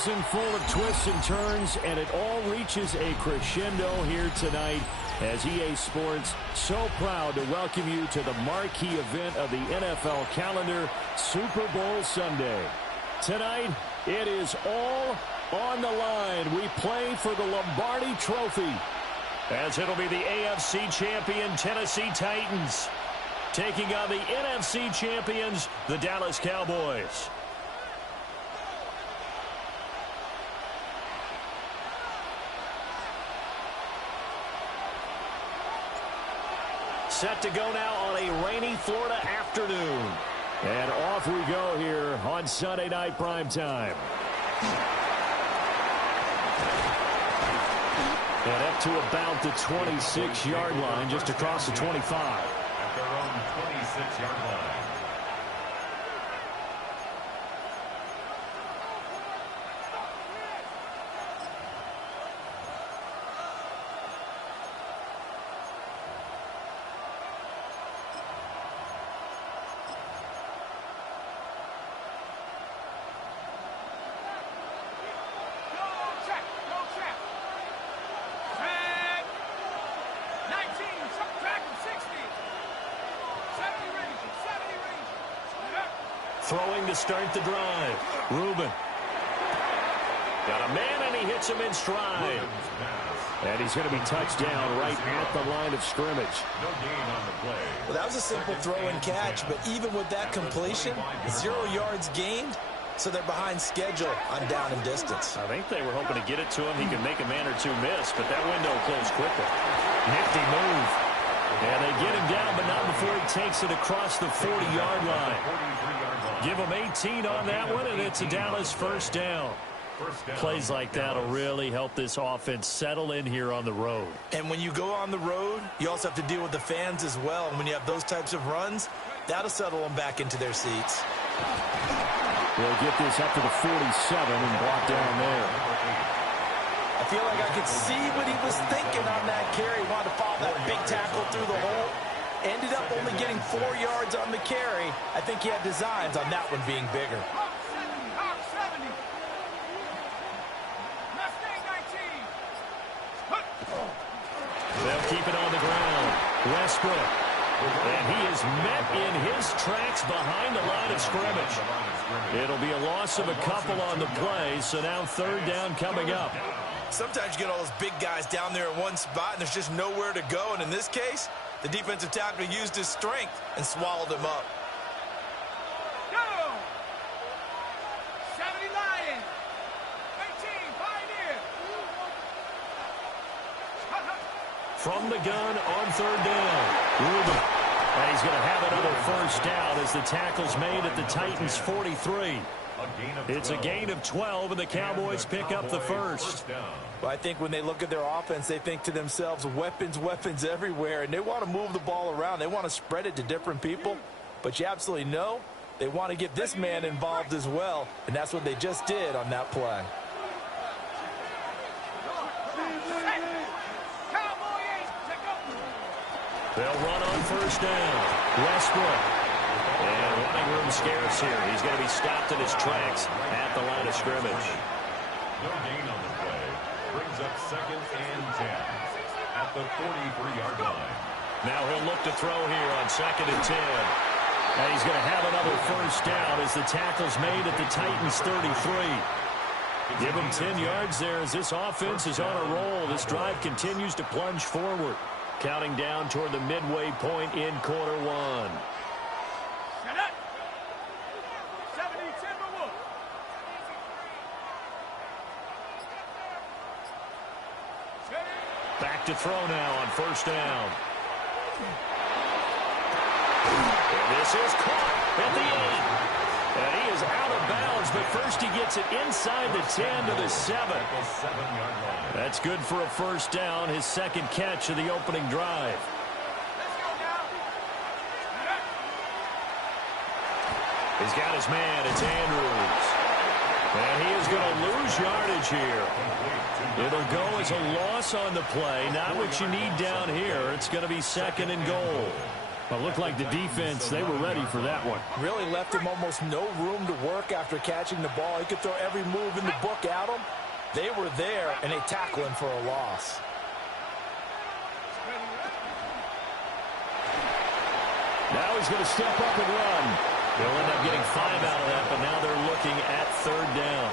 season full of twists and turns, and it all reaches a crescendo here tonight as EA Sports so proud to welcome you to the marquee event of the NFL calendar, Super Bowl Sunday. Tonight, it is all on the line. We play for the Lombardi Trophy, as it'll be the AFC champion Tennessee Titans taking on the NFC champions, the Dallas Cowboys. Set to go now on a rainy Florida afternoon. And off we go here on Sunday Night Primetime. And up to about the 26-yard line, just across the 25. At their own 26-yard line. Throwing to start the drive. Reuben. Got a man, and he hits him in stride. And he's going to be touched down right at the line of scrimmage. No gain on the play. Well, that was a simple throw and catch, but even with that completion, 0 yards gained, so they're behind schedule on down and distance. I think they were hoping to get it to him. He could make a man or two miss, but that window closed quickly. Nifty move. And they get him down, but not before he takes it across the 40-yard line. Give him 18 on that one, and it's a Dallas first down. Plays like that will really help this offense settle in here on the road. And when you go on the road, you also have to deal with the fans as well. And when you have those types of runs, that'll settle them back into their seats. They'll get this up to the 47 and block down there. I feel like I could see what he was thinking on that carry. He wanted to follow that big tackle through the hole. Ended up only getting 4 yards on the carry. I think he had designs on that one being bigger. They'll keep it on the ground. Westbrook. And he is met in his tracks behind the line of scrimmage. It'll be a loss of a couple on the play, so now third down coming up. Sometimes you get all those big guys down there in one spot, and there's just nowhere to go. And in this case, the defensive tackle used his strength and swallowed him up. Go! 70 Lions. 18 Pioneer. From the gun on third down. Reuben. And he's going to have another first down as the tackle's made at the Titans' 43. It's a gain of 12, and the Cowboys pick up the first. Well, I think when they look at their offense, they think to themselves, weapons, weapons everywhere, and they want to move the ball around. They want to spread it to different people, but you absolutely know they want to get this man involved as well, and that's what they just did on that play. They'll run on first down. Westbrook. And running room scarce here. He's going to be stopped in his tracks at the line of scrimmage. No gain on the play. Brings up 2nd and 10 at the 43-yard line. Now he'll look to throw here on 2nd and 10. And he's going to have another first down as the tackle's made at the Titans' 33. Give him 10 yards there as this offense is on a roll. This drive continues to plunge forward. Counting down toward the midway point in quarter one. Back to throw now on first down. And this is caught at the 8. And he is out of bounds, but first he gets it inside the 10 to the 7. That's good for a first down, his second catch of the opening drive. He's got his man, it's Andrews. And he is going to lose yardage here. It'll go as a loss on the play. Not what you need down here. It's going to be 2nd and goal. Well, it looked like the defense, they were ready for that one. Really left him almost no room to work after catching the ball. He could throw every move in the book at him. They were there, and they tackle him for a loss. Now he's going to step up and run. They'll end up getting 5 out of that, but now they're looking at 3rd down.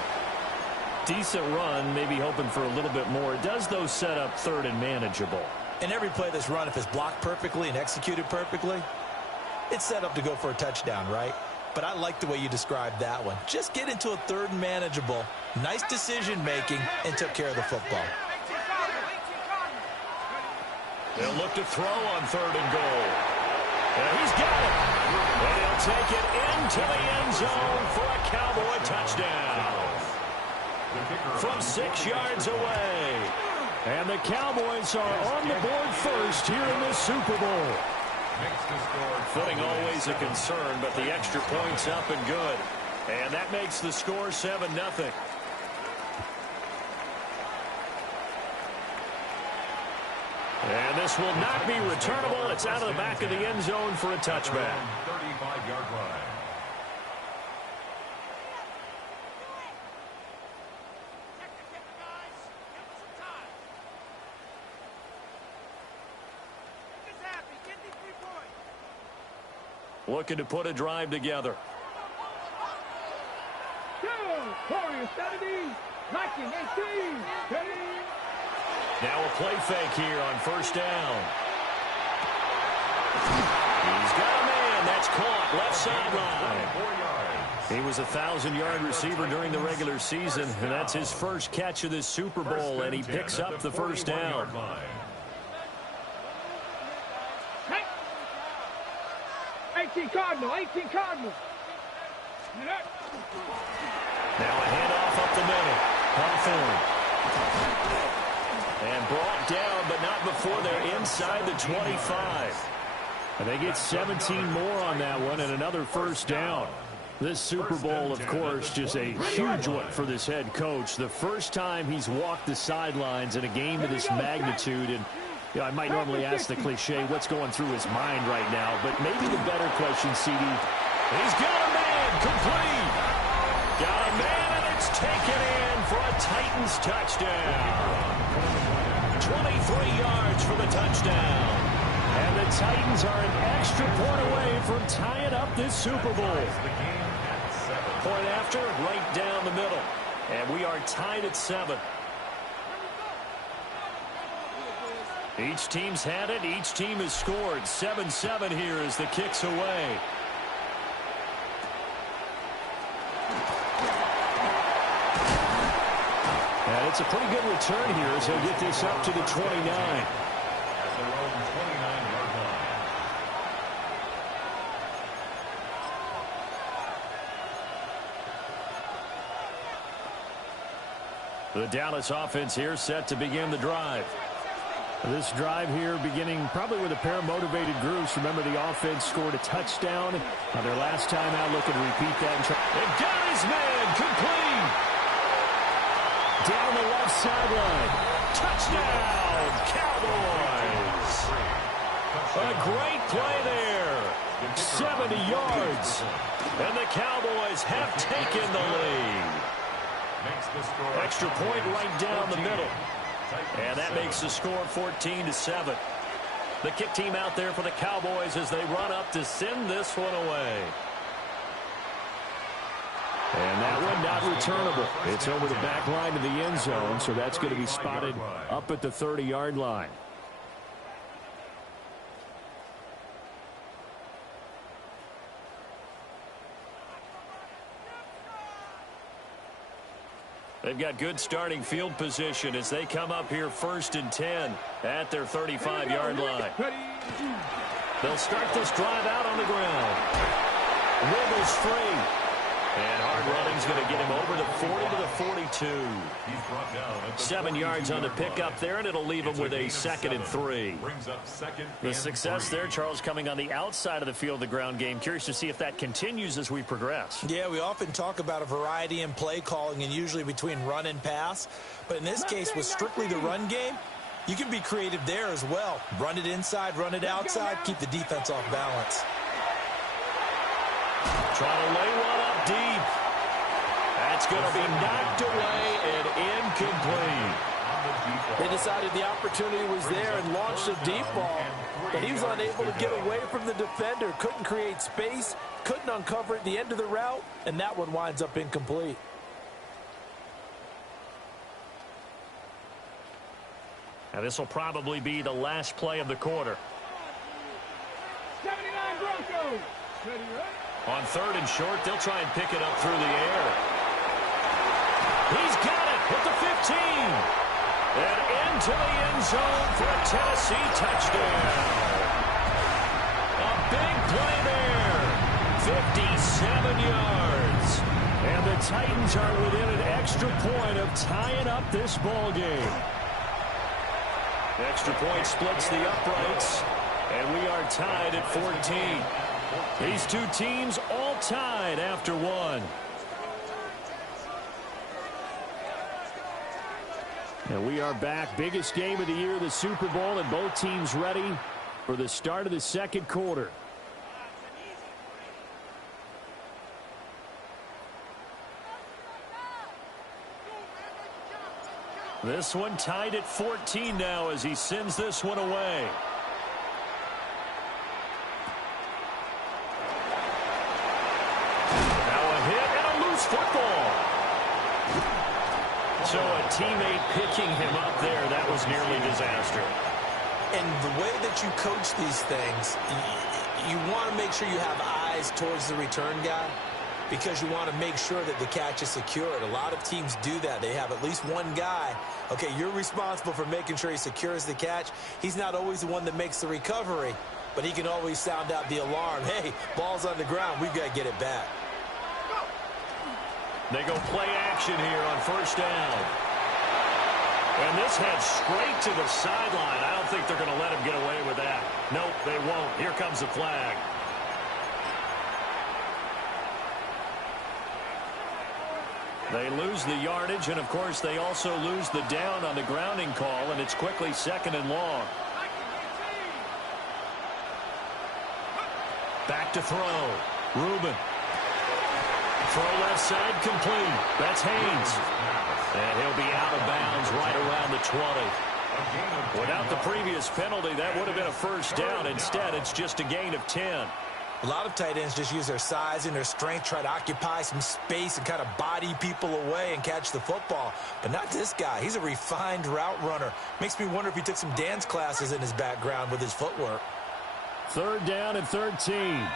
Decent run, maybe hoping for a little bit more. It does, though, set up 3rd and manageable. And every play that's run, if it's blocked perfectly and executed perfectly, it's set up to go for a touchdown, right? But I like the way you described that one. Just get into a 3rd and manageable, nice decision-making, and took care of the football. They'll look to throw on 3rd and goal. And he's got it. And he'll take it into the end zone for a Cowboy touchdown. From 6 yards away. And the Cowboys are on the board first here in the Super Bowl. Footing always a concern, but the extra point's up and good. And that makes the score 7-0. And this will not be returnable. It's out of the back of the end zone for a touchback. 35-yard line. Looking to put a drive together. Now a play fake here on 1st down. He's got a man. That's caught. Left sideline. He was a 1,000-yard receiver during the regular season, and that's his first catch of this Super Bowl, and he picks up the 1st down. 18 Cardinal, 18 Cardinal. Now a handoff up the middle. Hawthorne. And brought down, but not before they're inside the 25. And they get 17 more on that one and another 1st down. This Super Bowl, of course, just a huge one for this head coach. The first time he's walked the sidelines in a game of this magnitude. And you know, I might normally ask the cliche, what's going through his mind right now? But maybe the better question, CD, he's got a man, complete. Got a man, and it's taken in for a Titans touchdown. 23 yards for the touchdown. And the Titans are an extra point away from tying up this Super Bowl. Point after, right down the middle. And we are tied at 7. Each team's had it. Each team has scored. 7-7 here as the kick's away. And it's a pretty good return here as he'll get this up to the 29. At their own 29-yard line. The Dallas offense here set to begin the drive. This drive here beginning probably with a pair of motivated groups. Remember, the offense scored a touchdown on their last time out, looking to repeat that. And got his man, complete. Down the left sideline. Touchdown, Cowboys. A great play there. 70 yards. And the Cowboys have taken the lead. Extra point right down the middle. And that makes the score 14-7. The kick team out there for the Cowboys as they run up to send this one away. And that one not returnable. It's over the back line of the end zone, so that's going to be spotted up at the 30-yard line. They've got good starting field position as they come up here 1st and 10 at their 35-yard line. They'll start this drive out on the ground. Wiggles free. And hard running's going to get him over the 40 to the 42. 7 yards on the pickup there, and it'll leave him with a 2nd and 3. The success there, Charles, coming on the outside of the field, the ground game. Curious to see if that continues as we progress. Yeah, we often talk about a variety in play calling and usually between run and pass. But in this case, with strictly the run game, You can be creative there as well. Run it inside, run it outside, keep the defense off balance. Trying to lay one up deep. That's going to be knocked away and incomplete. They decided the opportunity was there and launched a deep ball, but he was unable to get away from the defender, couldn't create space, couldn't uncover at the end of the route, and that one winds up incomplete. Now this will probably be the last play of the quarter. 79 Broncos. Ready, right? On 3rd and short, they'll try and pick it up through the air. He's got it with the 15. And into the end zone for a Tennessee touchdown. A big play there. 57 yards. And the Titans are within an extra point of tying up this ball game. Extra point splits the uprights. And we are tied at 14. These two teams all tied after one. And we are back. Biggest game of the year, the Super Bowl, and both teams ready for the start of the second quarter. This one tied at 14 now as he sends this one away. Football. So a teammate picking him up there, that was nearly disaster. And the way that you coach these things, you want to make sure you have eyes towards the return guy because you want to make sure that the catch is secured. A lot of teams do that. They have at least one guy. Okay, you're responsible for making sure he secures the catch. He's not always the one that makes the recovery, but he can always sound out the alarm. Hey, ball's on the ground. We've got to get it back. They go play action here on 1st down. And this heads straight to the sideline. I don't think they're going to let him get away with that. Nope, they won't. Here comes the flag. They lose the yardage, and, of course, they also lose the down on the grounding call, and it's quickly 2nd and long. Back to throw. Reuben. Throw left side complete. That's Haynes. And he'll be out of bounds right around the 20. Without the previous penalty, that would have been a 1st down. Instead, it's just a gain of 10. A lot of tight ends just use their size and their strength, try to occupy some space and kind of body people away and catch the football. But not this guy. He's a refined route runner. Makes me wonder if he took some dance classes in his background with his footwork. 3rd down and 13.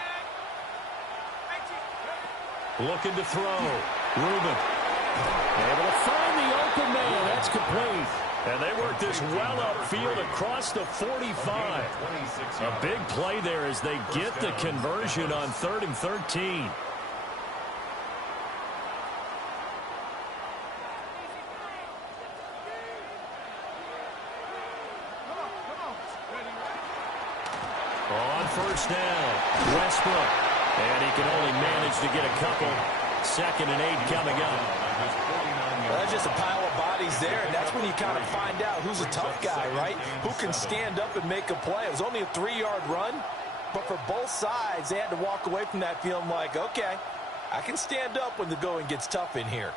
Looking to throw. Reuben. Able to find the open man. That's complete. And they work this well upfield across the 45. A big play there as they get the conversion on 3rd and 13. On 1st down, Westbrook. And he can only manage to get a couple. 2nd and 8 coming up. Well, that's just a pile of bodies there, and that's when you kind of find out who's a tough guy, right? Who can stand up and make a play. It was only a 3-yard run, but for both sides, they had to walk away from that feeling like, okay, I can stand up when the going gets tough in here.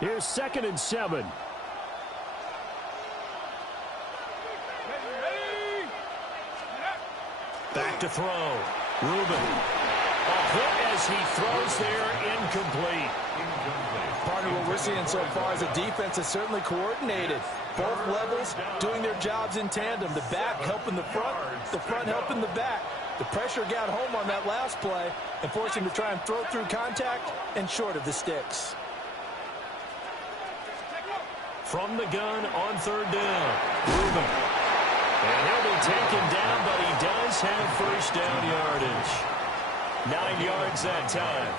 Here's 2nd and 7. Back to throw. Reuben. A hit as he throws there, incomplete. Partner, what we're seeing so far is a defense that's certainly coordinated. Both levels doing their jobs in tandem. The back helping the front helping the back. The pressure got home on that last play and forced him to try and throw through contact and short of the sticks. From the gun on 3rd down. Reuben. And he'll be taken down, but he does have 1st down yardage. 9 yards that time.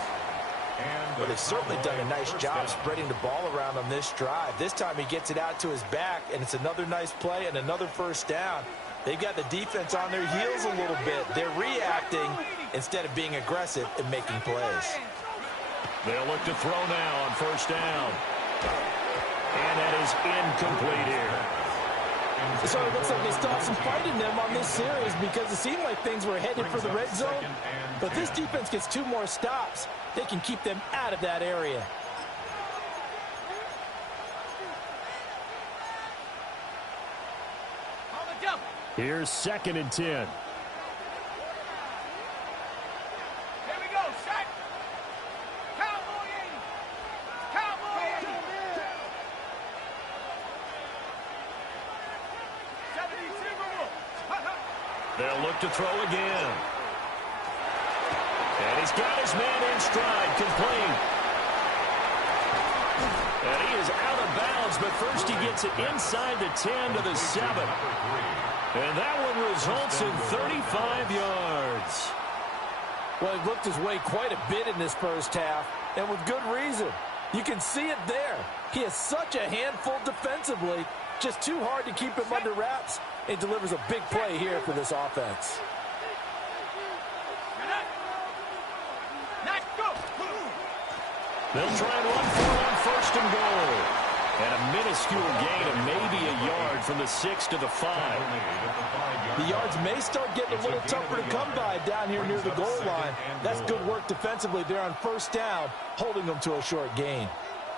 But they've certainly done a nice job spreading the ball around on this drive. This time he gets it out to his back, and it's another nice play and another 1st down. They've got the defense on their heels a little bit. They're reacting instead of being aggressive and making plays. They'll look to throw now on 1st down. And that is incomplete here. So it looks like they stopped some fighting them on this series because it seemed like things were headed for the red zone. But this defense gets 2 more stops. They can keep them out of that area. Here's 2nd and 10. Here we go, set. Cowboy 80. Cowboy 80. 70. They'll look to throw again. And he's got his man in stride, complete. And he is out of bounds, but first he gets it inside the 10 to the 7. And that one results in 35 yards. Well, he looked his way quite a bit in this first half, and with good reason. You can see it there. He is such a handful defensively, just too hard to keep him under wraps. It delivers a big play here for this offense. They'll try and run for it on 1st and goal. And a minuscule gain of maybe a yard from the 6 to the 5. The yards may start getting a little tougher to come by down here near the goal line. That's good work defensively there on 1st down, holding them to a short gain.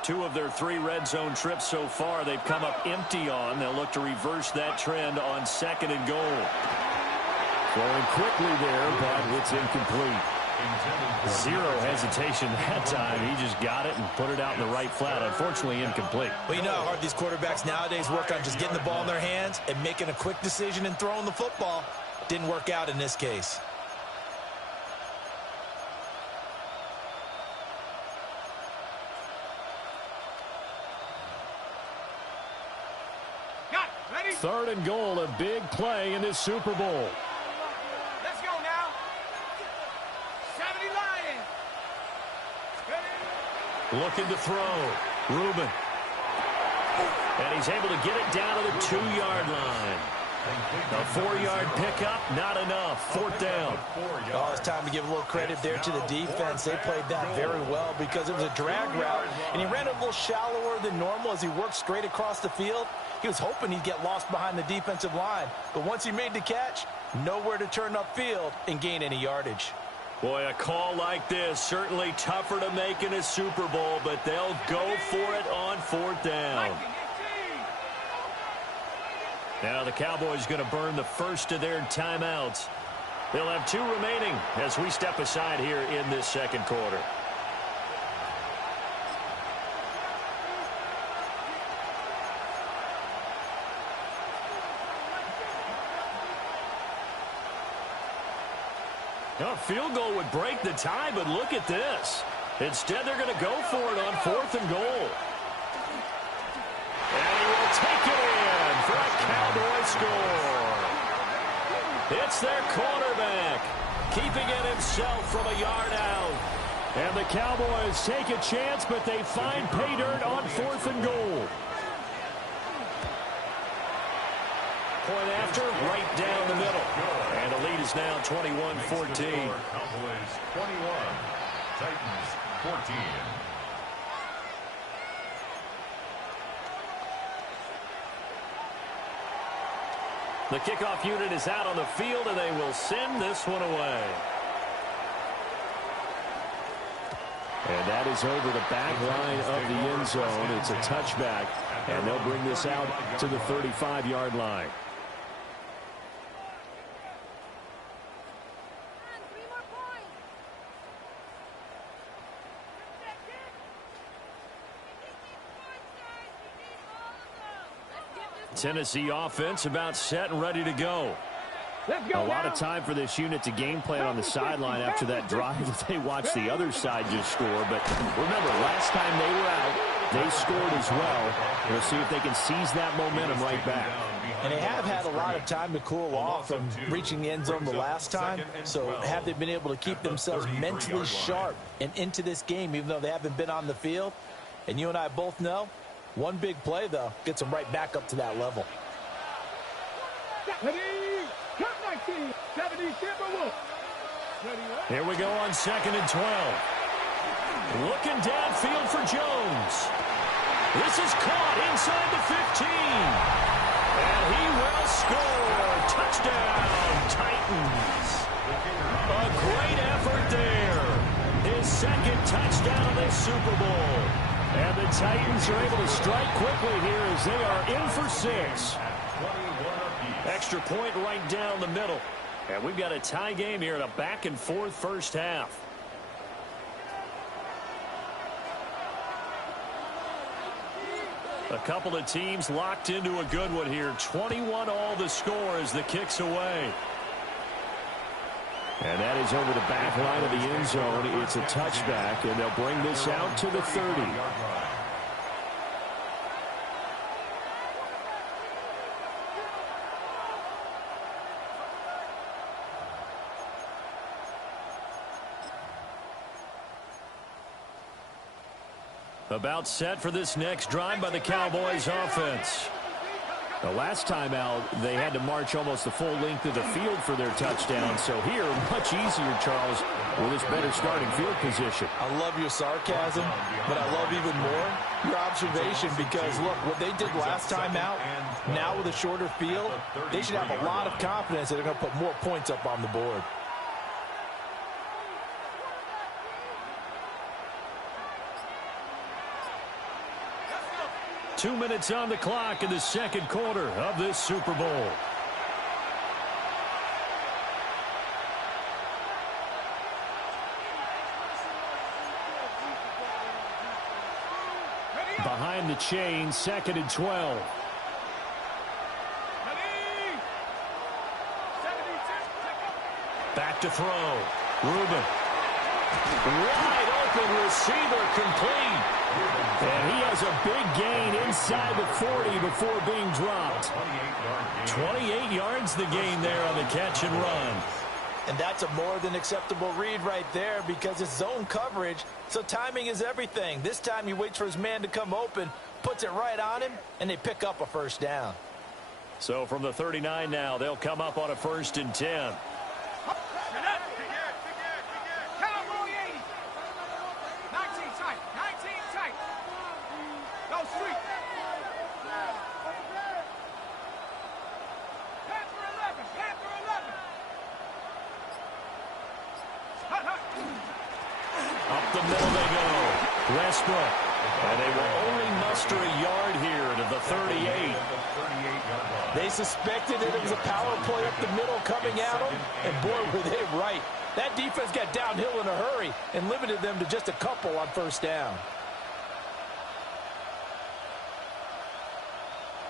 2 of their 3 red zone trips so far they've come up empty on. They'll look to reverse that trend on 2nd and goal. Throwing quickly there, but it's incomplete. 0 hesitation that time. He just got it and put it out in the right flat. Unfortunately, incomplete. Well, you know how hard these quarterbacks nowadays work on just getting the ball in their hands and making a quick decision and throwing the football. Didn't work out in this case. Got it. Ready? 3rd and goal, a big play in this Super Bowl. Let's go now. 70 Lions. Ready? Looking to throw. Reuben. And he's able to get it down to the 2-yard line. A 4-yard pickup, not enough. 4th down. Oh, it's time to give a little credit there to the defense. They played that very well because it was a drag route, and he ran a little shallower than normal as he worked straight across the field. He was hoping he'd get lost behind the defensive line, but once he made the catch, nowhere to turn upfield and gain any yardage. Boy, a call like this, certainly tougher to make in a Super Bowl, but they'll go for it on 4th down. Now the Cowboys going to burn the first of their timeouts. They'll have 2 remaining as we step aside here in this 2nd quarter. A field goal would break the tie, but look at this. Instead, they're going to go for it on 4th and goal. And he will take it in for a Cowboy score. It's their quarterback, keeping it himself from a yard out. And the Cowboys take a chance, but they find pay dirt on 4th and goal. Point after, right down the middle. And the lead is now 21-14. Cowboys 21, Titans 14. The kickoff unit is out on the field, and they will send this one away. And that is over the back line of the end zone. It's a touchback, and they'll bring this out to the 35-yard line. Tennessee offense about set and ready to go. A lot of time for this unit to game plan on the sideline after that drive that they watched the other side just score. But remember, last time they were out, they scored as well. We'll see if they can seize that momentum right back. And they have had a lot of time to cool off from reaching the end zone the last time. So have they been able to keep themselves mentally sharp and into this game, even though they haven't been on the field? And you and I both know, one big play, though, gets them right back up to that level. Here we go on 2nd and 12. Looking downfield for Jones. This is caught inside the 15. And he will score. Touchdown, Titans. A great effort there. His second touchdown of this Super Bowl. And the Titans are able to strike quickly here as they are in for 6. Extra point right down the middle. And we've got a tie game here in a back-and-forth first half. A couple of teams locked into a good one here. 21 all the score as the kick's away. And that is over the back line of the end zone. It's a touchback, and they'll bring this out to the 30. About set for this next drive by the Cowboys offense. The last time out, they had to march almost the full length of the field for their touchdown. So here, much easier, Charles, with this better starting field position. I love your sarcasm, but I love even more your observation because, look, what they did last time out, now with a shorter field, they should have a lot of confidence that they're going to put more points up on the board. 2 minutes on the clock in the second quarter of this Super Bowl. Behind the chain, 2nd and 12. Back to throw. Reuben. Wide open receiver, complete. And he has a big gain inside the 40 before being dropped. 28 yards the gain there on the catch and run. And that's a more than acceptable read right there because it's zone coverage, so timing is everything. This time he waits for his man to come open, puts it right on him, and they pick up a first down. So from the 39 now, they'll come up on a 1st and 10. Up the middle they go. Westbrook. And they will only muster a yard here to the 38. They suspected that it was a power play up the middle coming at them, and boy, were they right. That defense got downhill in a hurry and limited them to just a couple on first down.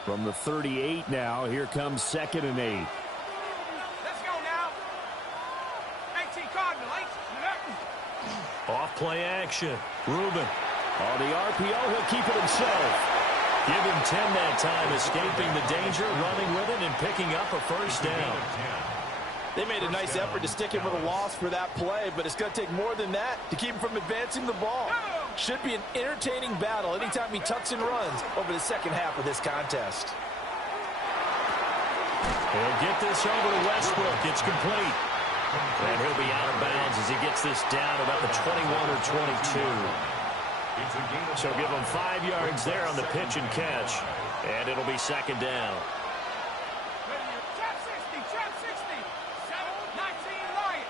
From the 38 now, here comes 2nd and 8. Let's go now. 18 Cardinal, 8. Off play action. Reuben. On the RPO, he'll keep it himself. Give him 10 that time, escaping the danger, running with it, and picking up a first down. They made a nice effort to stick him with a loss for that play, but it's going to take more than that to keep him from advancing the ball. Should be an entertaining battle anytime he tucks and runs over the second half of this contest. He'll get this over to Westbrook. It's complete. And he'll be out of bounds as he gets this down about the 21 or 22. So give him 5 yards there on the pitch and catch. And it'll be 2nd down. Trap 60, trap 60. 19 Lion.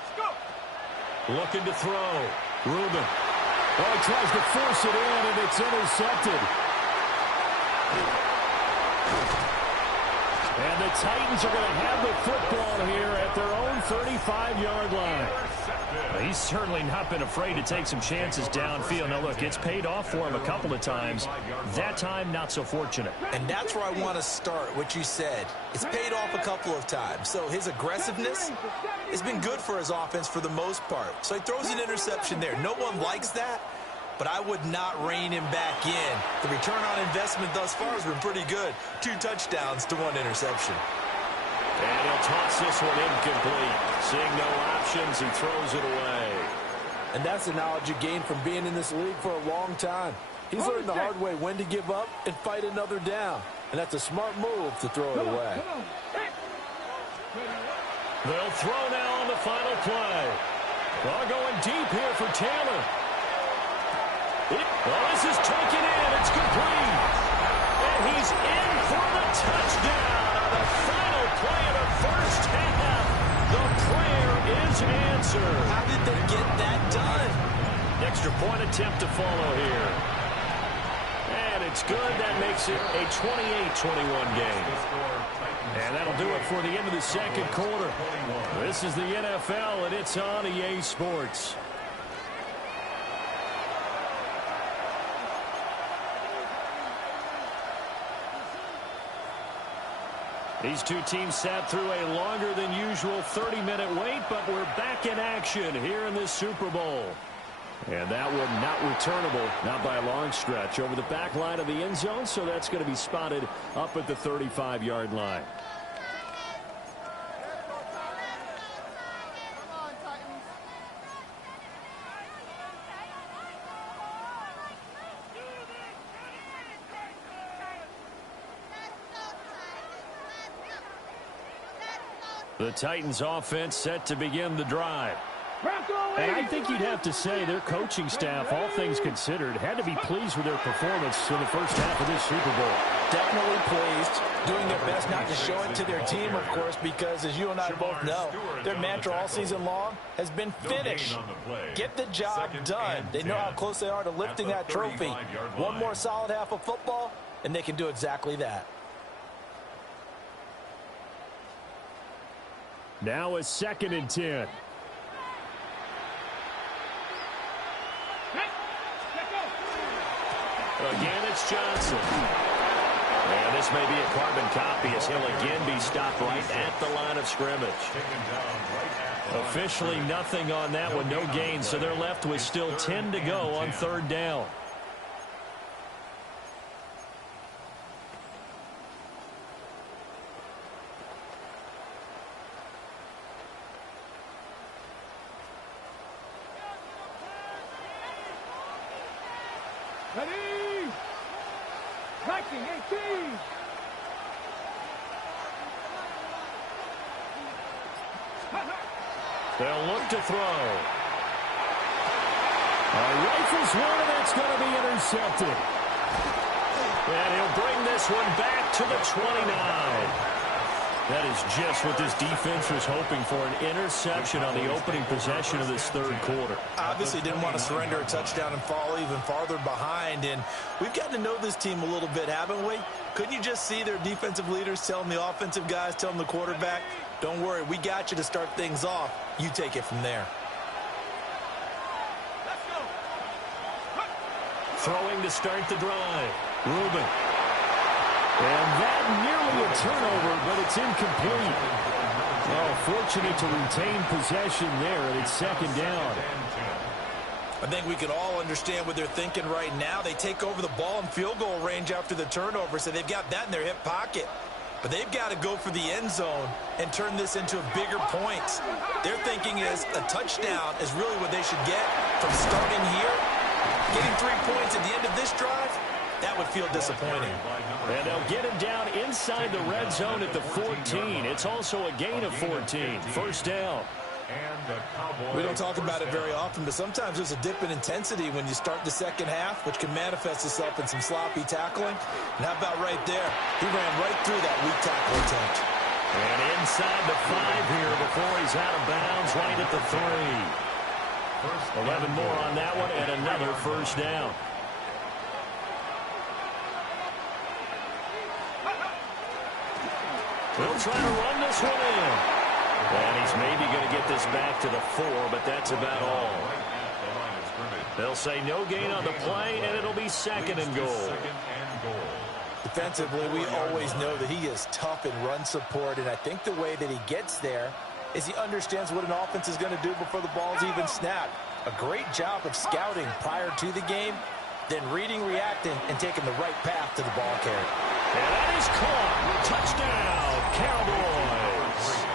Let's go. Looking to throw. Reuben. Oh, he tries to force it in, and it's intercepted. And the Titans are going to have the football here at their own 35-yard line. He's certainly not been afraid to take some chances downfield. Now, look, it's paid off for him a couple of times. That time, not so fortunate. And that's where I want to start, what you said. It's paid off a couple of times. So his aggressiveness has been good for his offense for the most part. So he throws an interception there. No one likes that, but I would not rein him back in. The return on investment thus far has been pretty good. 2 touchdowns to 1 interception. And he'll toss this one incomplete. Seeing no options, he throws it away. And that's the knowledge you gain from being in this league for a long time. He's learned the hard way when to give up and fight another down. And that's a smart move to throw it away. They'll throw now on the final play. Well, going deep here for Taylor. This is taken in. It's complete. And he's in for the touchdown on the final play of the first half. The prayer is answered. How did they get that done? Extra point attempt to follow here. And it's good. That makes it a 28-21 game. And that'll do it for the end of the second quarter. This is the NFL, and it's on EA Sports. These two teams sat through a longer than usual 30-minute wait, but we're back in action here in this Super Bowl. And that one not returnable, not by a long stretch, over the back line of the end zone, so that's going to be spotted up at the 35-yard line. The Titans offense set to begin the drive. And I think you'd have to say their coaching staff, all things considered, had to be pleased with their performance in the first half of this Super Bowl. Definitely pleased, doing their best not to show it to their team, of course, because as you and I both know, their mantra all season long has been finish. Get the job done. They know how close they are to lifting that trophy. One more solid half of football, and they can do exactly that. Now a 2nd and 10. Again, it's Johnson. And this may be a carbon copy as he'll again be stopped right at the line of scrimmage. Officially nothing on that one, no gain, so they're left with still 10 to go on 3rd down. Ready? Tracking 18. They'll look to throw. Rifles one, and that's going to be intercepted. And he'll bring this one back to the 29. That is just what this defense was hoping for, an interception on the opening possession of this 3rd quarter. Obviously didn't want to surrender a touchdown and fall even farther behind. And we've gotten to know this team a little bit, haven't we? Couldn't you just see their defensive leaders telling the offensive guys, telling the quarterback, don't worry, we got you to start things off. You take it from there. Let's go. Throwing to start the drive. Rubin. And that nearly a turnover, but it's incomplete. Well, fortunate to retain possession there, and it's 2nd down. I think we can all understand what they're thinking right now. They take over the ball in field goal range after the turnover, so they've got that in their hip pocket. But they've got to go for the end zone and turn this into bigger points. Their thinking is a touchdown is really what they should get from starting here. Getting 3 points at the end of this drive, that would feel disappointing. And they'll get him down inside the red zone at the 14. It's also a gain of 14. 1st down. We don't talk about it very often, but sometimes there's a dip in intensity when you start the second half, which can manifest itself in some sloppy tackling. And how about right there? He ran right through that weak tackle attempt. And inside the 5 here before he's out of bounds, right at the 3. 11 more on that one, and another 1st down. He'll try to run this one in. And he's maybe going to get this back to the 4, but that's about all. They'll say no gain on the play, and it'll be 2nd and goal. Defensively, we always know that he is tough in run support, and I think the way that he gets there is he understands what an offense is going to do before the ball's even snapped. A great job of scouting prior to the game, then reading, reacting, and taking the right path to the ball carrier. And that is caught. Touchdown, Cowboys.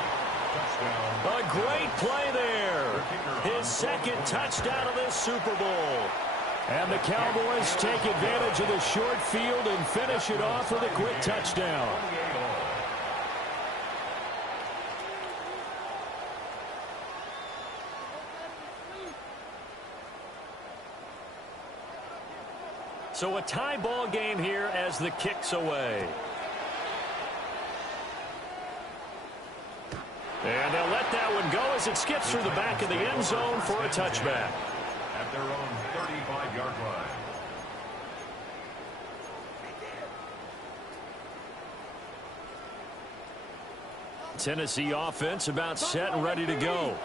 A great play there. His 2nd touchdown of this Super Bowl. And the Cowboys take advantage of the short field and finish it off with a quick touchdown. So a tie ball game here as the kick's away. And they'll let that one go as it skips through the back of the end zone for a touchback. At their own 35-yard line. Tennessee offense about set and ready to go.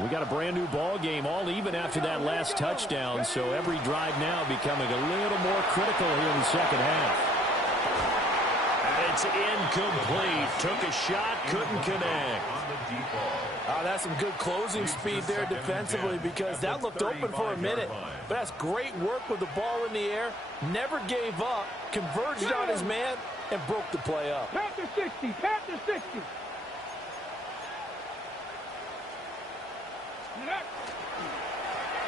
We got a brand new ball game, all even after that last touchdown, so every drive now becoming a little more critical here in the second half. It's incomplete. Took a shot, couldn't connect. That's some good closing speed there defensively, because that looked open for a minute. But that's great work with the ball in the air. Never gave up, converged on his man, and broke the play up. Panther 60, Panther 60.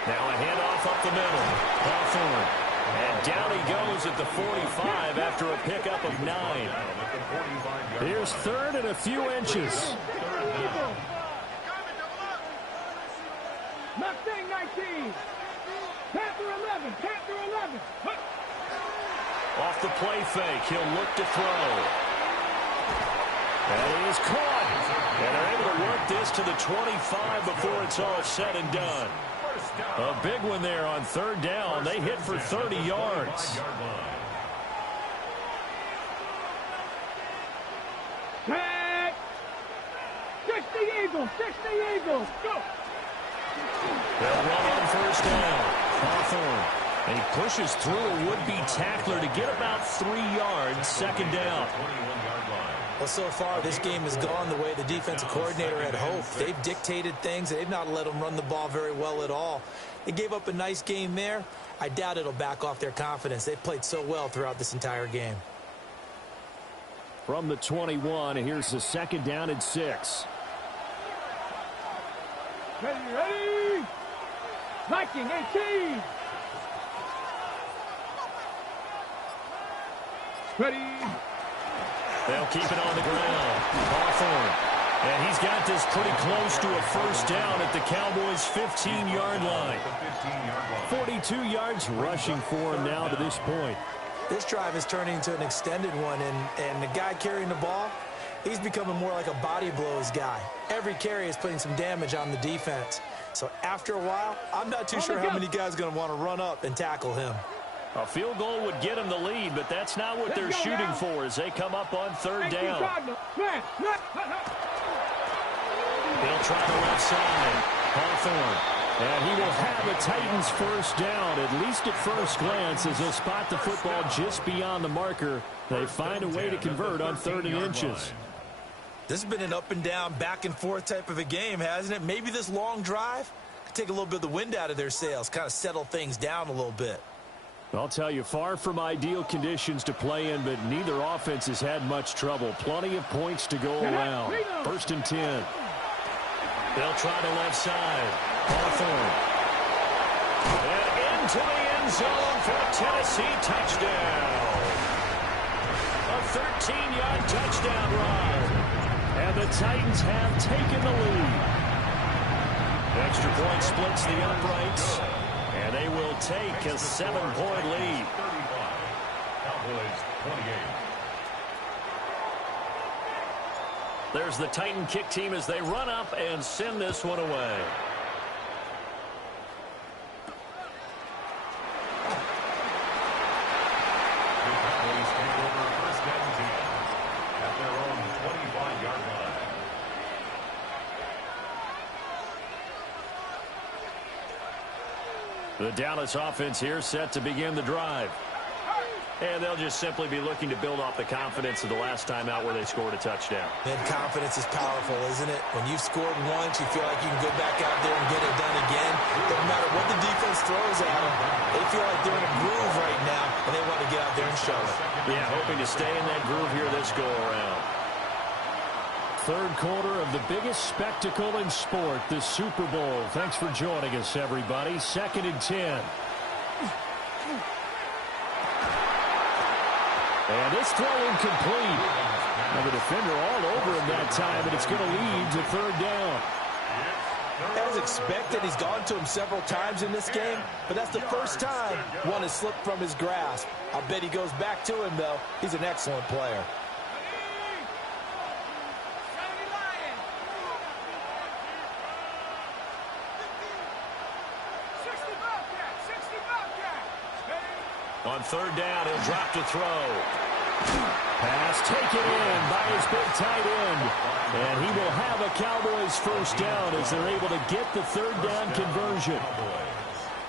Now a handoff up the middle. Hawthorne. And down he goes at the 45 after a pickup of 9. Here's third and a few inches. Mustang 19. Panther 11, Panther 11. Off the play fake, he'll look to throw. And he is caught. And they're able to work this to the 25 before it's all said and done. A big one there on third down. They hit for 30 yards. Tag. 60 Eagles, 60 Eagles. Go. They'll run on first down. Hawthorne. And he pushes through a would-be tackler to get about 3 yards, second down. Well, so far, this game has gone the way the defensive coordinator had hoped. They've dictated things. They've not let them run the ball very well at all. They gave up a nice game there. I doubt it'll back off their confidence. They've played so well throughout this entire game. From the 21, here's the second down and 6. Ready. Viking 18. Ready. They'll keep it on the ground. Hawthorne. And he's got this pretty close to a first down at the Cowboys' 15-yard line. 42 yards rushing for him now to this point. This drive is turning into an extended one, and the guy carrying the ball, he's becoming more like a body blows guy. Every carry is putting some damage on the defense. So after a while, I'm not too sure how many guys are going to want to run up and tackle him. A field goal would get him the lead, but that's not what they're shooting for as they come up on third down. They'll try the left side. Hawthorne. And he will have the Titans first down, at least at first glance, as they'll spot the football just beyond the marker. They find a way to convert on 3rd and inches. This has been an up and down, back and forth type of a game, hasn't it? Maybe this long drive could take a little bit of the wind out of their sails, kind of settle things down a little bit. I'll tell you, far from ideal conditions to play in, but neither offense has had much trouble. Plenty of points to go around. 1st and 10. They'll try the left side. Hawthorne. And into the end zone for a Tennessee touchdown. A 13-yard touchdown run. And the Titans have taken the lead. Extra point splits the uprights. And they will take a 7-point lead. 35. Cowboys 28. There's the Titan kick team as they run up and send this one away. The Cowboys take over 1st and 10 at their own 25-yard line. The Dallas offense here set to begin the drive. And they'll just simply be looking to build off the confidence of the last time out where they scored a touchdown. And confidence is powerful, isn't it? When you've scored once, you feel like you can go back out there and get it done again. No matter what the defense throws at them, they feel like they're in a groove right now, and they want to get out there and show it. Yeah, hoping to stay in that groove here this go-around. 3rd quarter of the biggest spectacle in sport, the Super Bowl. Thanks for joining us, everybody. 2nd and 10. And this throw incomplete. Now the defender all over him that time, and it's going to lead to 3rd down. As expected, he's gone to him several times in this game, but that's the first time one has slipped from his grasp. I'll bet he goes back to him, though. He's an excellent player. On third down, he'll drop to throw. Pass taken in by his big tight end. And he will have a Cowboys first down as they're able to get the third down conversion.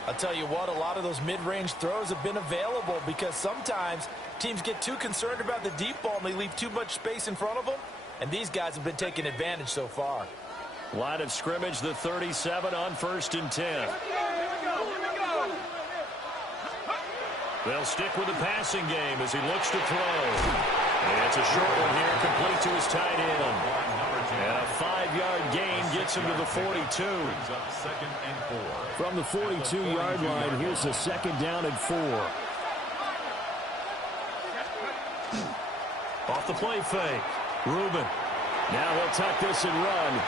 I'll tell you what, a lot of those mid-range throws have been available because sometimes teams get too concerned about the deep ball and they leave too much space in front of them. And these guys have been taking advantage so far. Line of scrimmage, the 37 on 1st and 10. They'll stick with the passing game as he looks to throw. And it's a short one here, complete to his tight end. And a 5-yard gain gets him to the 42. From the 42-yard line, here's a 2nd down and 4. Off the play fake. Reuben. Now he'll tuck this and run.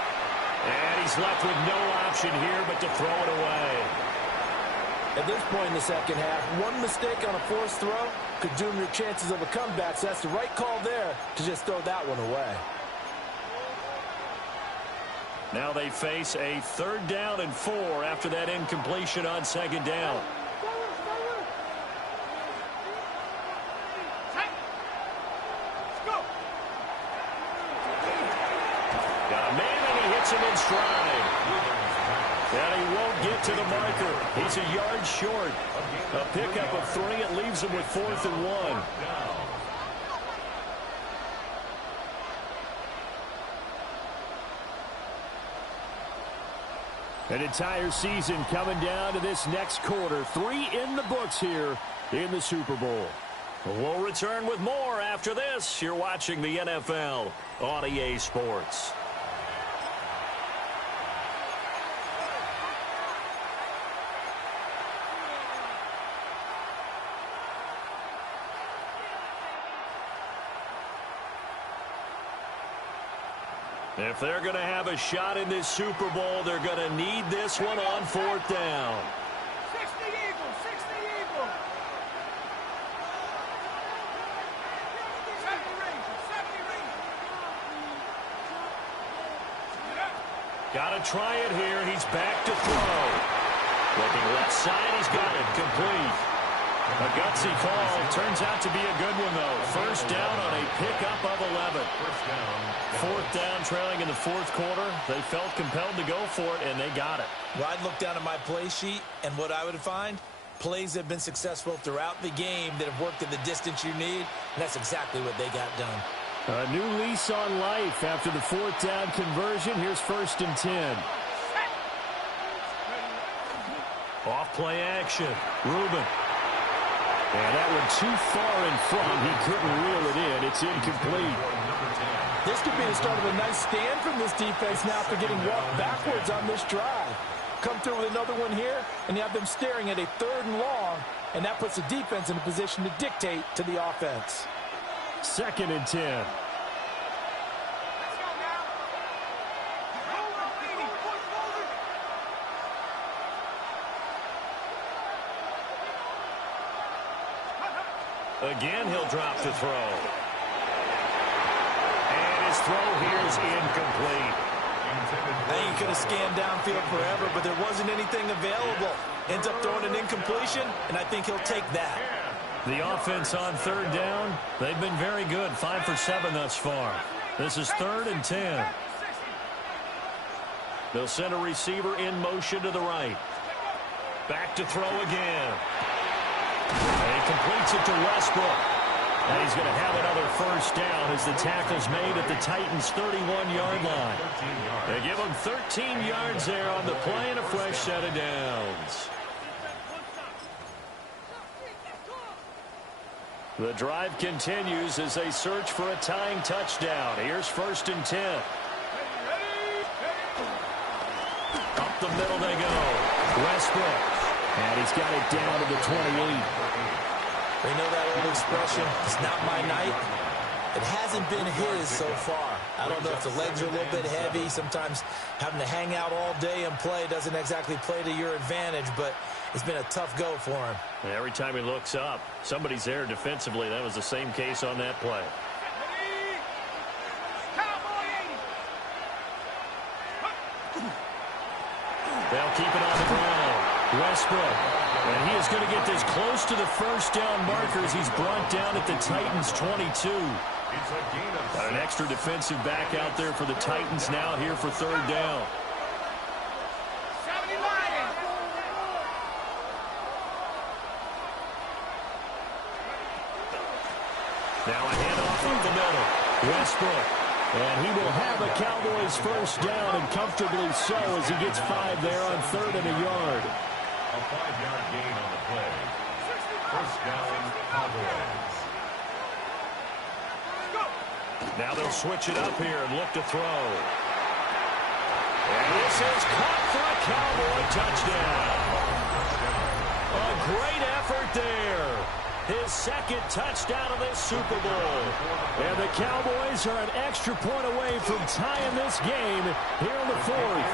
And he's left with no option here but to throw it away. At this point in the second half, one mistake on a forced throw could doom your chances of a comeback, so that's the right call there to just throw that one away. Now they face a 3rd down and 4 after that incompletion on 2nd down. Got a man and he hits him in stride. And he won't get to the marker. He's a yard short. A pickup of 3. It leaves him with 4th and 1. An entire season coming down to this next quarter. 3 in the books here in the Super Bowl. We'll return with more after this. You're watching the NFL on EA Sports. If they're going to have a shot in this Super Bowl, they're going to need this one on 4th down. 60 Eagles, 60 Eagles. 70 Rangers, 70 Rangers. Got to try it here. He's back to throw. Looking left side, he's got it. Complete. A gutsy call. Turns out to be a good one, though. 1st down on a pickup of 11. 4th down, trailing in the 4th quarter. They felt compelled to go for it, and they got it. Well, I'd look down at my play sheet, and what I would find, plays have been successful throughout the game that have worked at the distance you need, and that's exactly what they got done. A new lease on life after the 4th down conversion. Here's 1st and 10. Off play action. Reuben. And that one too far in front. He couldn't reel it in. It's incomplete. This could be the start of a nice stand from this defense now after getting walked backwards on this drive. Come through with another one here, and you have them staring at a 3rd and long, and that puts the defense in a position to dictate to the offense. 2nd and 10. Again, he'll drop the throw. And his throw here is incomplete. I think he could have scanned downfield forever, but there wasn't anything available. Ends up throwing an incompletion, and I think he'll take that. The offense on 3rd down, they've been very good. 5 for 7 thus far. This is 3rd and 10. They'll send a receiver in motion to the right. Back to throw again. And he completes it to Westbrook. And he's going to have another 1st down as the tackle's made at the Titans' 31-yard line. They give him 13 yards there on the play and a fresh set of downs. The drive continues as they search for a tying touchdown. Here's 1st and 10. Up the middle they go. Westbrook. And he's got it down to the 28. They know that old expression, it's not my night. It hasn't been his so far. I don't know if the legs are a little bit heavy. Sometimes having to hang out all day and play doesn't exactly play to your advantage, but it's been a tough go for him. Every time he looks up, somebody's there defensively. That was the same case on that play. They'll keep it on the ground. Westbrook. And he is going to get this close to the first down marker as he's brought down at the Titans' 22. Got an extra defensive back out there for the Titans now here for third down. Now a handoff up the middle. Westbrook. And he will have a Cowboys first down, and comfortably so as he gets 5 there on 3rd and a yard. A 5-yard gain on the play. First down, Cowboys. Now they'll switch it up here and look to throw. And this is caught for a Cowboy touchdown. A great effort there. His second touchdown of this Super Bowl. And the Cowboys are an extra point away from tying this game here in the 4th.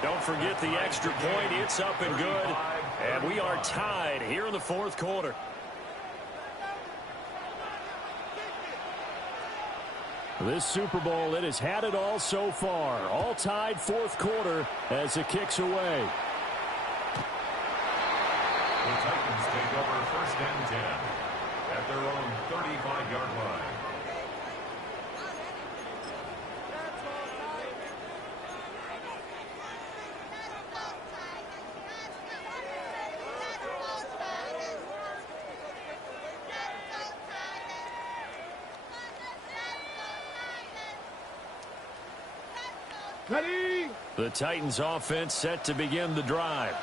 Don't forget the extra point. It's up and good. And we are tied here in the 4th quarter. This Super Bowl, it has had it all so far. All tied 4th quarter as it kicks away. The Titans take over first and 10 at their own 35-yard line. Ready? The Titans offense set to begin the drive.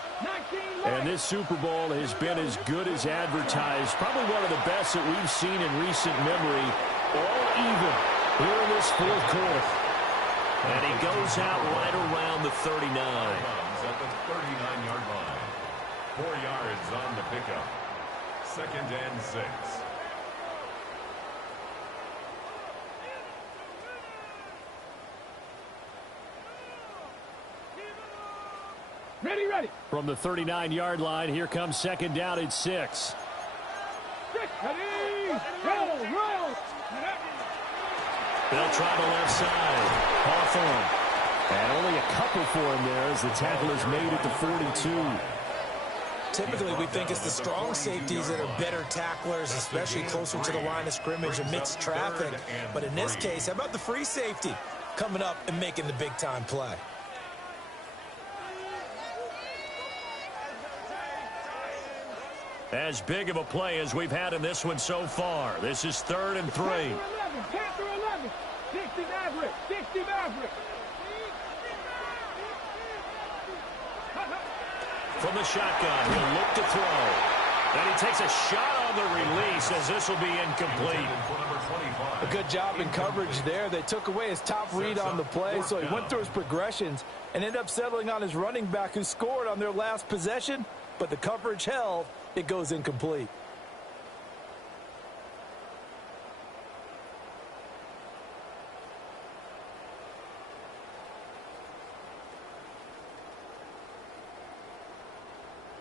And this Super Bowl has been as good as advertised. Probably one of the best that we've seen in recent memory. All even here in this 4th quarter. And he goes out right around the 39. At the 39-yard line. 4 yards on the pickup. 2nd and 6. Ready, ready. From the 39-yard line, here comes 2nd down at 6. Ready. Roll, roll. They'll try the left side. Hawthorne. And only a couple for him there as the tackle is made at the 42. Typically, we think it's the strong safeties that are better tacklers, especially closer to the line of scrimmage amidst traffic. But in this case, how about the free safety coming up and making the big-time play? As big of a play as we've had in this one so far. This is 3rd and 3. Panther 11. 60 Maverick. 60 Maverick. From the shotgun, he'll look to throw. Then he takes a shot on the release as this will be incomplete. A good job in coverage there. They took away his top read on the play, so he went through his progressions and ended up settling on his running back who scored on their last possession, but the coverage held. It goes incomplete.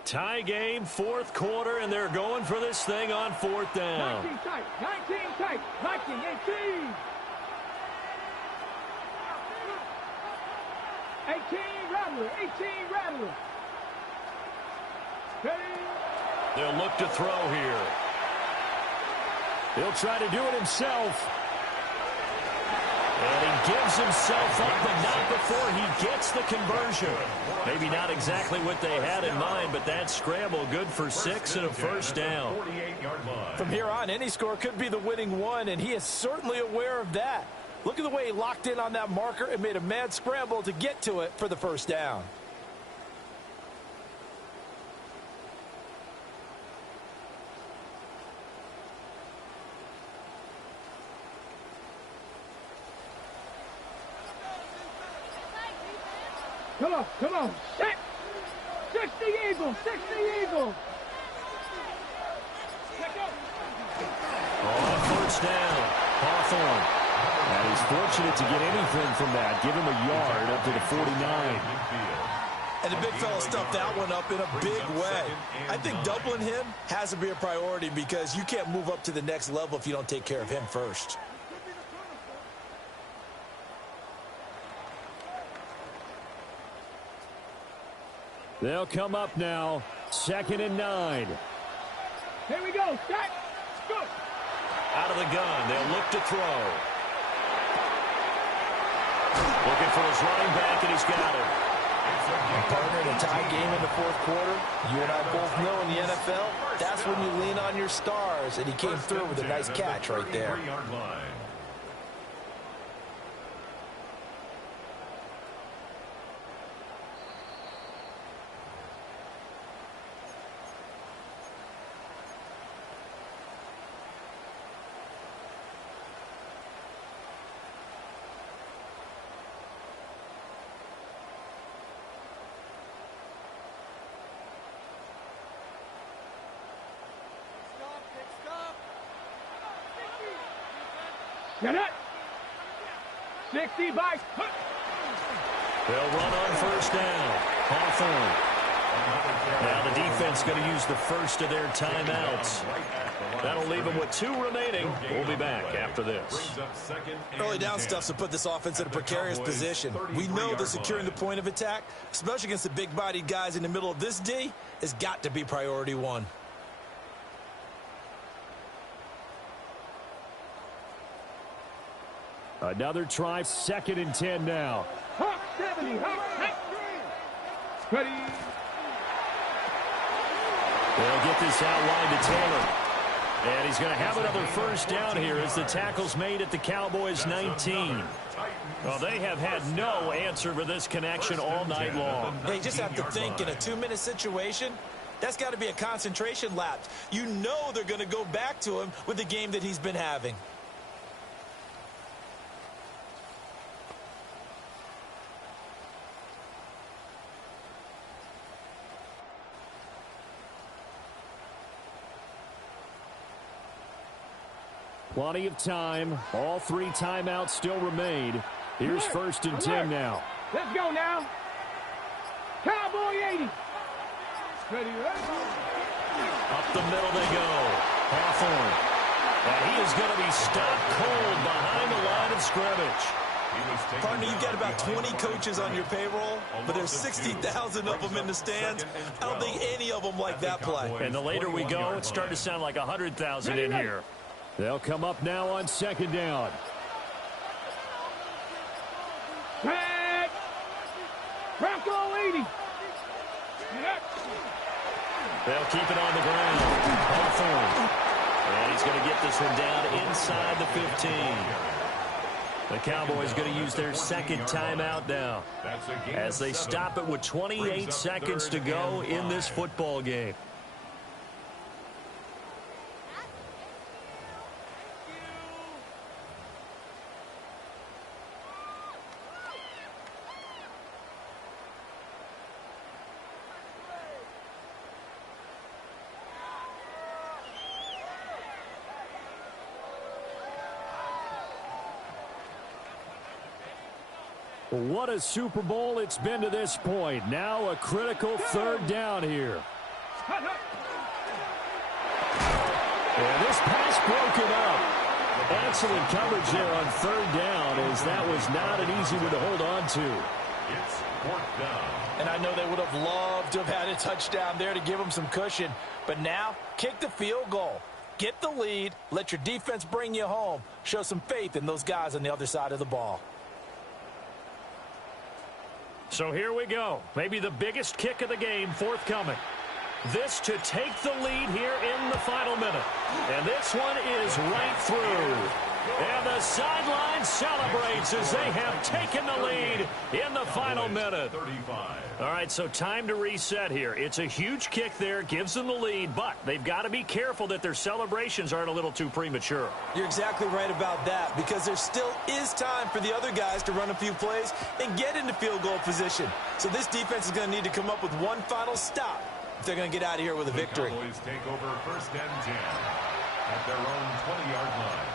Tie game, 4th quarter, and they're going for this thing on 4th down. 19 tight. 19 tight. 19, 18. 18 Rattler. 18 Rattler. Ready? They'll look to throw here. He'll try to do it himself. And he gives himself up, but not before he gets the conversion. Maybe not exactly what they had in mind, but that scramble good for 6 and a first down. From here on, any score could be the winning one, and he is certainly aware of that. Look at the way he locked in on that marker and made a mad scramble to get to it for the first down. Come on, come on. 60 Eagles, 60 Eagles. On first down, Hawthorne. And he's fortunate to get anything from that. Give him a yard up to the 49. And the big fella stuffed that one up in a big way. I think doubling him has to be a priority because you can't move up to the next level if you don't take care of him first. They'll come up now. 2nd and 9. Here we go. Stack. Go. Out of the gun. They'll look to throw. Looking for his running back, and he's got it. Partner, in a tie game in the fourth quarter, you and I both know in the NFL, that's when you lean on your stars, and he came through with a nice catch right there. Get it. 60 by. They'll run on first down. Hawthorne. Now the defense going to use the first of their timeouts. That'll leave them with 2 remaining. We'll be back after this. Early down stuff to put this offense in a precarious position. We know that securing the point of attack, especially against the big-bodied guys in the middle of this D, has got to be priority 1. Another try, 2nd and 10 now. Hawk 70. Hawk. Ready. They'll get this out wide to Taylor. And he's going to have another first down here as the tackle's made at the Cowboys' 19. Well, they have had no answer for this connection all night long. They just have to think in a 2-minute situation, that's got to be a concentration lapse. You know they're going to go back to him with the game that he's been having. Plenty of time. All 3 timeouts still remain. Here's 1st and 10 now. Let's go now. Cowboy 80. Ready. Up the middle they go. Hawthorne. And he is going to be stopped cold behind the line of scrimmage. Partner, you've got about 20 coaches on your payroll, but there's 60,000 of them in the stands. I don't think any of them like that play. And the later we go, it's starting to sound like 100,000 in here. They'll come up now on 2nd down. Tag. Bronco 80. They'll keep it on the ground. Hawthorne. And he's going to get this one down inside the 15. The Cowboys going to use their 2nd timeout now as they stop it with 28 seconds to go in this football game. What a Super Bowl it's been to this point. Now a critical 3rd down here. And this pass broken up. Excellent coverage there on 3rd down, as that was not an easy one to hold on to. It's 4th down. And I know they would have loved to have had a touchdown there to give them some cushion. But now, kick the field goal. Get the lead. Let your defense bring you home. Show some faith in those guys on the other side of the ball. So here we go. Maybe the biggest kick of the game forthcoming. This to take the lead here in the final minute. And this one is right through. And the sideline celebrates as they have taken the lead in the final minute. All right, so time to reset here. It's a huge kick there, gives them the lead, but they've got to be careful that their celebrations aren't a little too premature. You're exactly right about that, because there still is time for the other guys to run a few plays and get into field goal position. So this defense is going to need to come up with one final stop if they're going to get out of here with a victory. The Cowboys take over 1st and 10 at their own 20-yard line.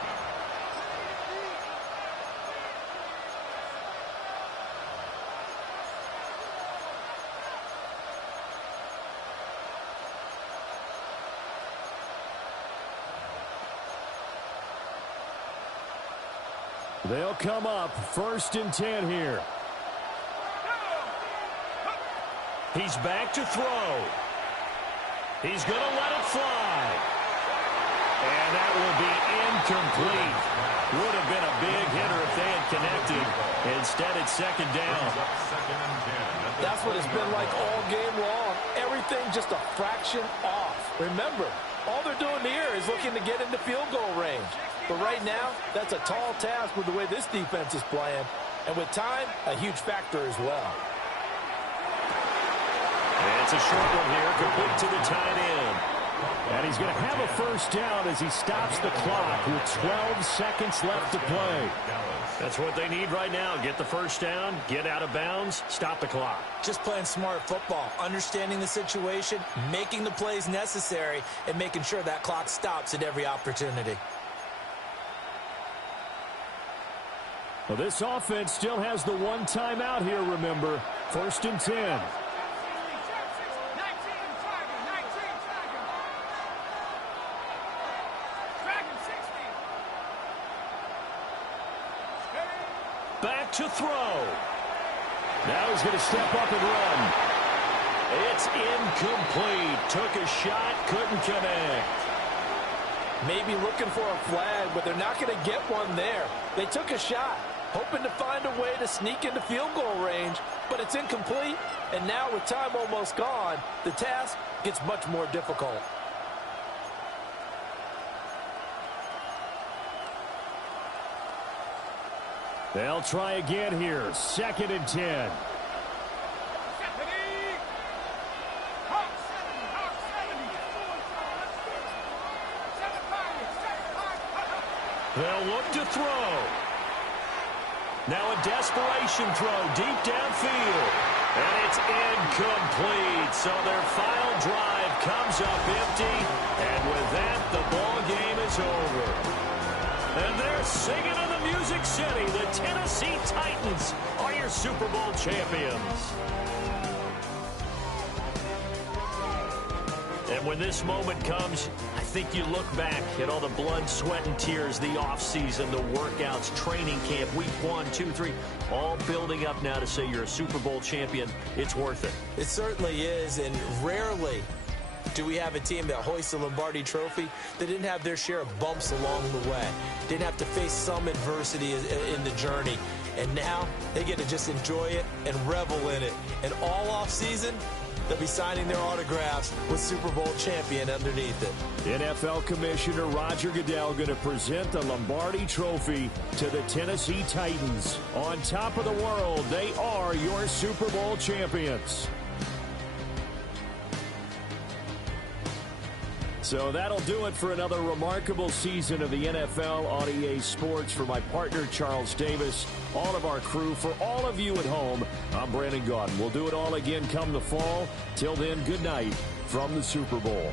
They'll come up 1st and 10 here. He's back to throw. He's going to let it fly. And that will be incomplete. Would have been a big hitter if they had connected. Instead, it's 2nd down. That's what it's been like all game long. Everything just a fraction off. Remember, all they're doing here is looking to get into field goal range. But right now, that's a tall task with the way this defense is playing. And with time, a huge factor as well. And it's a short one here, complete to the tight end. And he's going to have a 1st down as he stops the clock with 12 seconds left to play. That's what they need right now. Get the 1st down, get out of bounds, stop the clock. Just playing smart football, understanding the situation, making the plays necessary, and making sure that clock stops at every opportunity. Well, this offense still has the one timeout here, remember. 1st and 10. Back to throw. Now he's going to step up and run. It's incomplete. Took a shot, couldn't connect. Maybe looking for a flag, but they're not going to get one there. They took a shot, hoping to find a way to sneak into field goal range, but it's incomplete. And now with time almost gone, the task gets much more difficult. They'll try again here. 2nd and 10. They'll look to throw. Now a desperation throw deep downfield. And it's incomplete. So their final drive comes up empty. And with that, the ball game is over. And they're singing in the Music City. The Tennessee Titans are your Super Bowl champions. And when this moment comes, I think you look back at all the blood, sweat, and tears, the offseason, the workouts, training camp, week 1, 2, 3, all building up now to say you're a Super Bowl champion. It's worth it. It certainly is, and rarely do we have a team that hoists the Lombardi Trophy that didn't have their share of bumps along the way, didn't have to face some adversity in the journey, and now they get to just enjoy it and revel in it. And all offseason, they'll be signing their autographs with Super Bowl champion underneath it. NFL Commissioner Roger Goodell going to present the Lombardi Trophy to the Tennessee Titans. On top of the world, they are your Super Bowl champions. So that'll do it for another remarkable season of the NFL on EA Sports. For my partner, Charles Davis, all of our crew, for all of you at home, I'm Brandon Gaudin. We'll do it all again come the fall. Till then, good night from the Super Bowl.